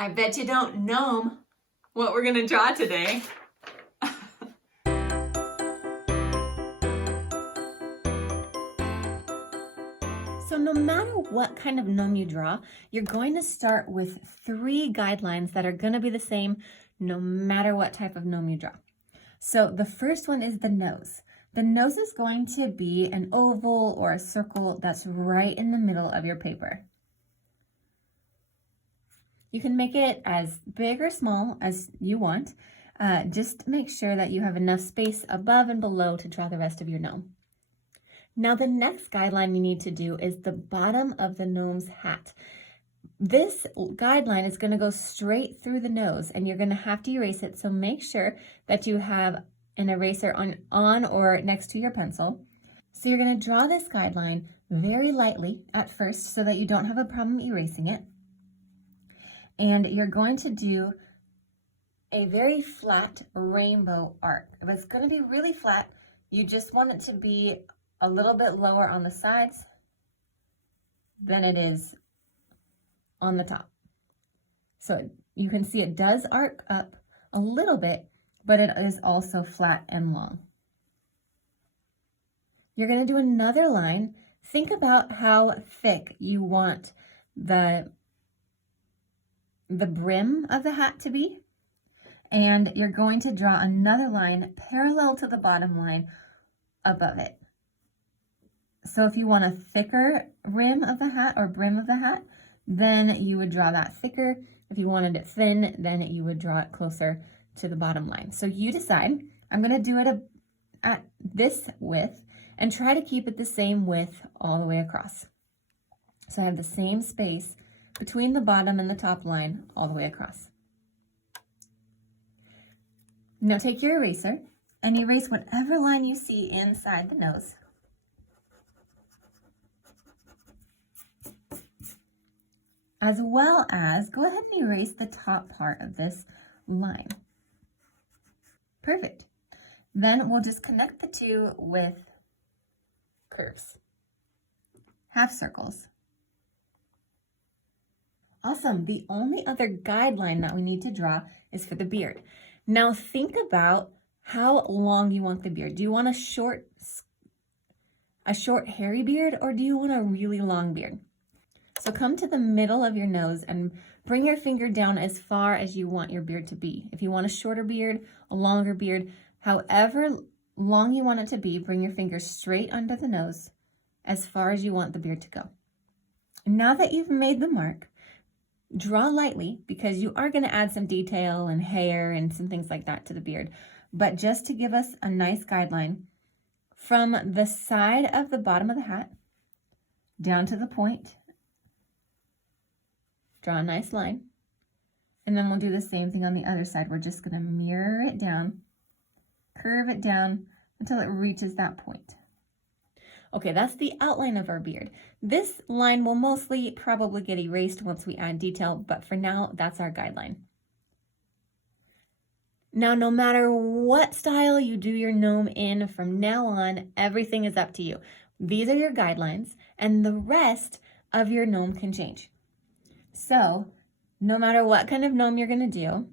I bet you don't know what we're gonna draw today. So no matter what kind of gnome you draw, you're going to start with 3 guidelines that are gonna be the same no matter what type of gnome you draw. So the first one is the nose. The nose is going to be an oval or a circle that's right in the middle of your paper. You can make it as big or small as you want. Just make sure that you have enough space above and below to draw the rest of your gnome. Now the next guideline you need to do is the bottom of the gnome's hat. This guideline is going to go straight through the nose and you're going to have to erase it, so make sure that you have an eraser on or next to your pencil. So you're going to draw this guideline very lightly at first so that you don't have a problem erasing it. And you're going to do a very flat rainbow arc. If it's going to be really flat, you just want it to be a little bit lower on the sides than it is on the top. So you can see it does arc up a little bit, but it is also flat and long. You're going to do another line. Think about how thick you want the brim of the hat to be, and you're going to draw another line parallel to the bottom line above it. So if you want a thicker rim of the hat or brim of the hat, then you would draw that thicker. If you wanted it thin, then you would draw it closer to the bottom line. So you decide. I'm going to do it at this width and try to keep it the same width all the way across. So I have the same space between the bottom and the top line all the way across. Now take your eraser and erase whatever line you see inside the nose. As well as go ahead and erase the top part of this line. Perfect. Then we'll just connect the two with curves, half circles. Awesome. The only other guideline that we need to draw is for the beard. Now think about how long you want the beard. Do you want a short hairy beard, or do you want a really long beard? So come to the middle of your nose and bring your finger down as far as you want your beard to be. If you want a shorter beard, a longer beard, however long you want it to be, bring your finger straight under the nose as far as you want the beard to go. Now that you've made the mark, draw lightly because you are going to add some detail and hair and some things like that to the beard. But just to give us a nice guideline, from the side of the bottom of the hat down to the point, draw a nice line. And then we'll do the same thing on the other side. We're just going to mirror it down, curve it down until it reaches that point. Okay, that's the outline of our beard. This line will mostly probably get erased once we add detail, but for now, that's our guideline. Now, no matter what style you do your gnome in from now on, everything is up to you. These are your guidelines, and the rest of your gnome can change. So, no matter what kind of gnome you're going to do,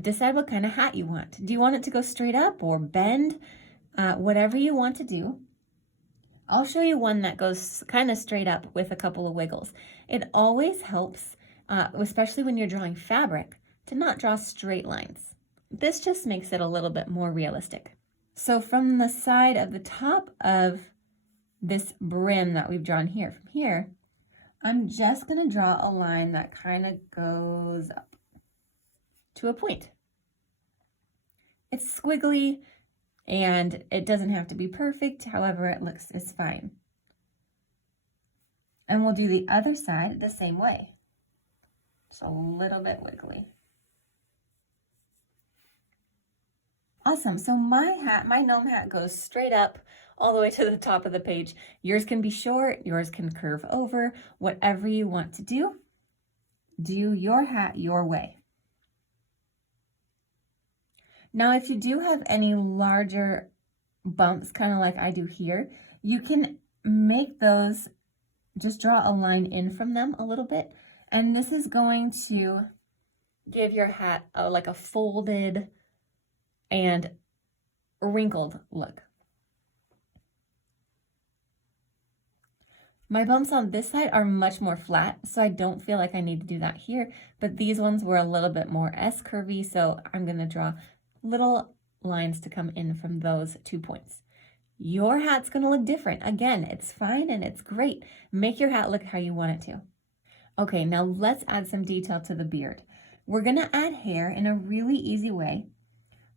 decide what kind of hat you want. Do you want it to go straight up or bend? Whatever you want to do. I'll show you one that goes kind of straight up with a couple of wiggles. It always helps, especially when you're drawing fabric, to not draw straight lines. This just makes it a little bit more realistic. So from the side of the top of this brim that we've drawn here, from here, I'm just going to draw a line that kind of goes up to a point. It's squiggly, and it doesn't have to be perfect. However it looks is fine. And we'll do the other side the same way. Just a little bit wiggly. Awesome. So my gnome hat goes straight up all the way to the top of the page. Yours can be short, yours can curve over, whatever you want to do. Do your hat your way. Now, if you do have any larger bumps, kind of like I do here, you can make those, just draw a line in from them a little bit And this is going to give your hat like a folded and wrinkled look. My bumps on this side are much more flat, so I don't feel like I need to do that here, but these ones were a little bit more S-curvy, so I'm gonna draw little lines to come in from those 2 points. Your hat's gonna look different. Again, it's fine and it's great. Make your hat look how you want it to. Okay, now let's add some detail to the beard. We're gonna add hair in a really easy way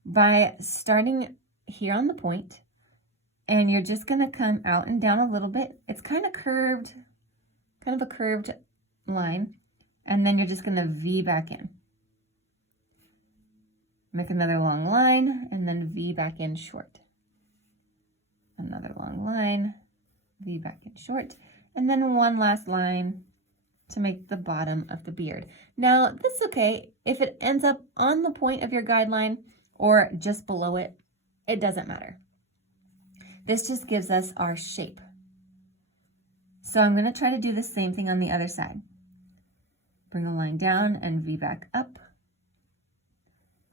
by starting here on the point, and you're just gonna come out and down a little bit. It's kind of curved, kind of a curved line, and then you're just gonna V back in. Make another long line, and then V back in short. Another long line, V back in short, and then one last line to make the bottom of the beard. Now, this is okay if it ends up on the point of your guideline or just below it, it doesn't matter. This just gives us our shape. So I'm gonna try to do the same thing on the other side. Bring a line down and V back up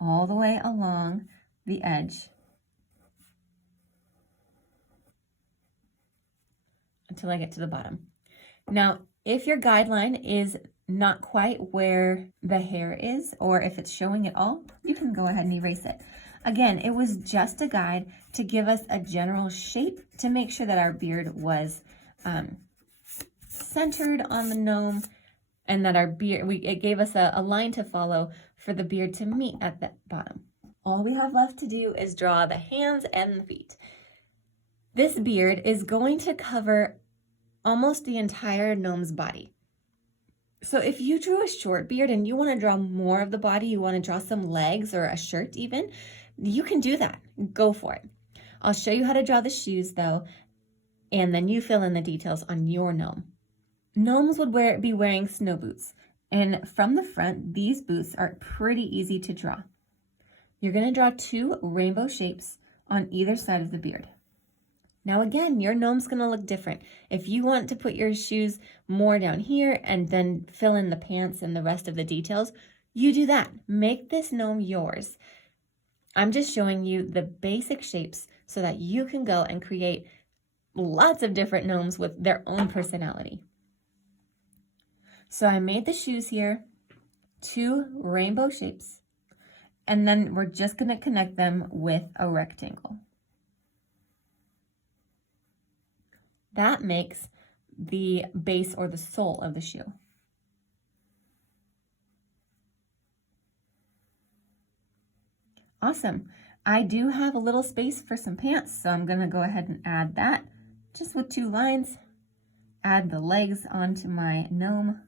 all the way along the edge until I get to the bottom. Now, if your guideline is not quite where the hair is, or if it's showing at all, you can go ahead and erase it. Again, it was just a guide to give us a general shape to make sure that our beard was centered on the gnome, and that our beard, it gave us a line to follow for the beard to meet at the bottom. All we have left to do is draw the hands and the feet. This beard is going to cover almost the entire gnome's body. So if you drew a short beard and you want to draw more of the body, you want to draw some legs or a shirt even, you can do that. Go for it. I'll show you how to draw the shoes though, and then you fill in the details on your gnome. Gnomes would be wearing snow boots, and from the front, these boots are pretty easy to draw. You're going to draw 2 rainbow shapes on either side of the beard. Now again, your gnome's gonna look different. If you want to put your shoes more down here and then fill in the pants and the rest of the details, you do that. Make this gnome yours. I'm just showing you the basic shapes so that you can go and create lots of different gnomes with their own personality. So I made the shoes here, 2 rainbow shapes, and then we're just gonna connect them with a rectangle. That makes the base or the sole of the shoe. Awesome. I do have a little space for some pants, so I'm gonna go ahead and add that just with 2 lines. Add the legs onto my gnome.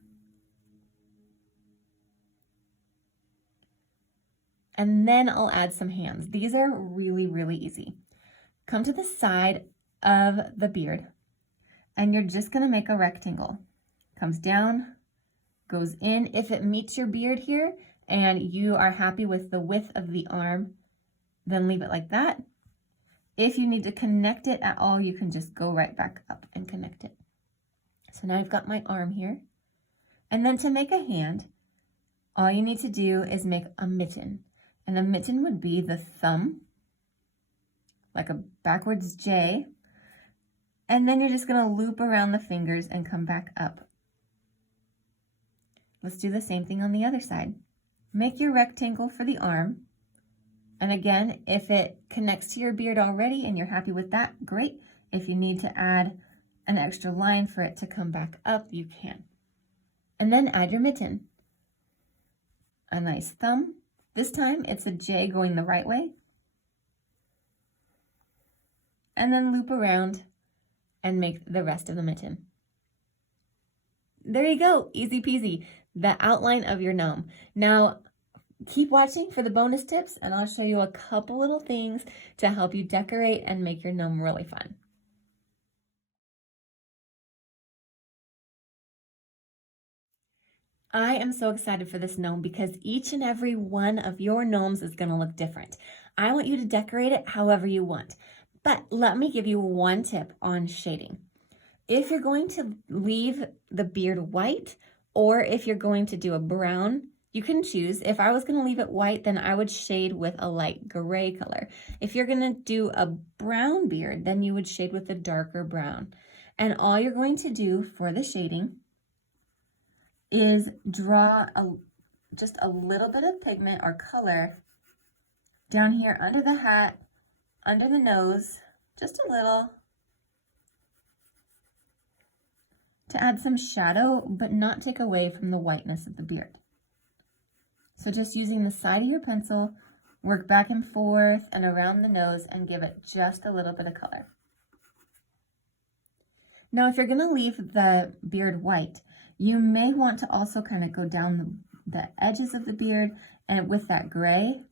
And then I'll add some hands. These are really, really easy. Come to the side of the beard, and you're just gonna make a rectangle. Comes down, goes in. If it meets your beard here and you are happy with the width of the arm, then leave it like that. If you need to connect it at all, you can just go right back up and connect it. So now I've got my arm here. And then to make a hand, all you need to do is make a mitten. And a mitten would be the thumb, like a backwards J, and then you're just gonna loop around the fingers and come back up. Let's do the same thing on the other side. Make your rectangle for the arm. And again, if it connects to your beard already and you're happy with that, great. If you need to add an extra line for it to come back up, you can. And then add your mitten. A nice thumb. This time it's a J going the right way. And then loop around and make the rest of the mitten. There you go, easy peasy, the outline of your gnome. Now, keep watching for the bonus tips, and I'll show you a couple little things to help you decorate and make your gnome really fun. I am so excited for this gnome because each and every one of your gnomes is going to look different. I want you to decorate it however you want. But let me give you one tip on shading. If you're going to leave the beard white or if you're going to do a brown, you can choose. If I was going to leave it white, then I would shade with a light gray color. If you're going to do a brown beard, then you would shade with a darker brown. And all you're going to do for the shading is draw just a little bit of pigment or color down here under the hat, under the nose, just a little, to add some shadow, but not take away from the whiteness of the beard. So just using the side of your pencil, work back and forth and around the nose and give it just a little bit of color. Now, if you're going to leave the beard white, you may want to also kind of go down the edges of the beard and with that gray,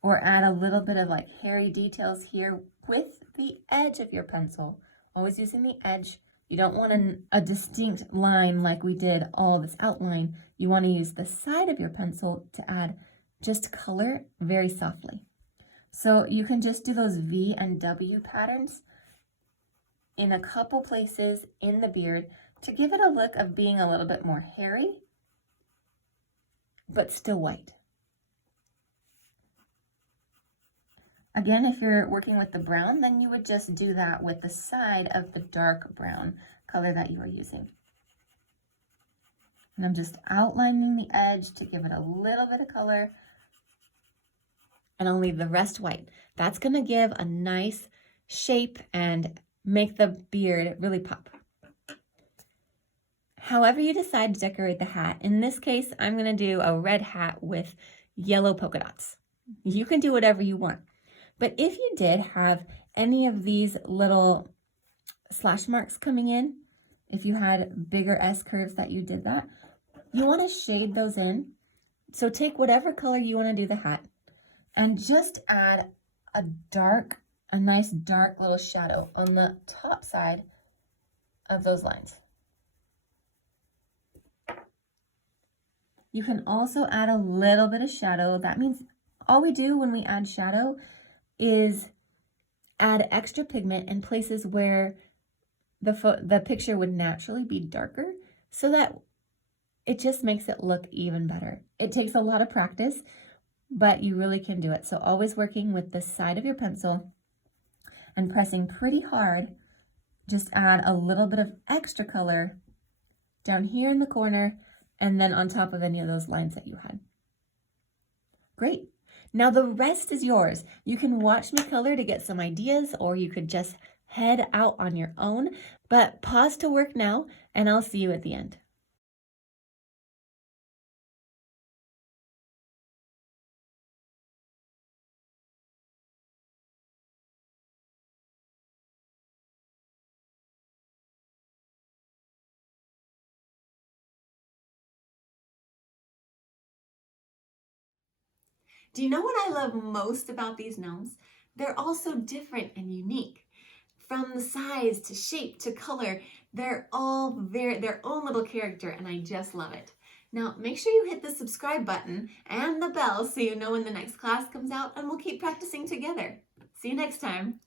or add a little bit of like hairy details here with the edge of your pencil. Always using the edge. You don't want a distinct line like we did all this outline. You want to use the side of your pencil to add just color very softly. So you can just do those V and W patterns in a couple places in the beard to give it a look of being a little bit more hairy, but still white. Again, if you're working with the brown, then you would just do that with the side of the dark brown color that you are using. And I'm just outlining the edge to give it a little bit of color. And I'll leave the rest white. That's going to give a nice shape and make the beard really pop. However you decide to decorate the hat, in this case, I'm going to do a red hat with yellow polka dots. You can do whatever you want. But if you did have any of these little slash marks coming in, if you had bigger S curves that you did that, you want to shade those in. So take whatever color you want to do the hat and just add a nice dark little shadow on the top side of those lines. You can also add a little bit of shadow. That means all we do when we add shadow is add extra pigment in places where the picture would naturally be darker, so that it just makes it look even better. It takes a lot of practice, but you really can do it. So always working with the side of your pencil and pressing pretty hard, just add a little bit of extra color down here in the corner and then on top of any of those lines that you had. Great. Now the rest is yours. You can watch me color to get some ideas, or you could just head out on your own, but pause to work now and I'll see you at the end. Do you know what I love most about these gnomes? They're all so different and unique. From the size to shape to color, they're all their own little character, and I just love it. Now, make sure you hit the subscribe button and the bell so you know when the next class comes out, and we'll keep practicing together. See you next time.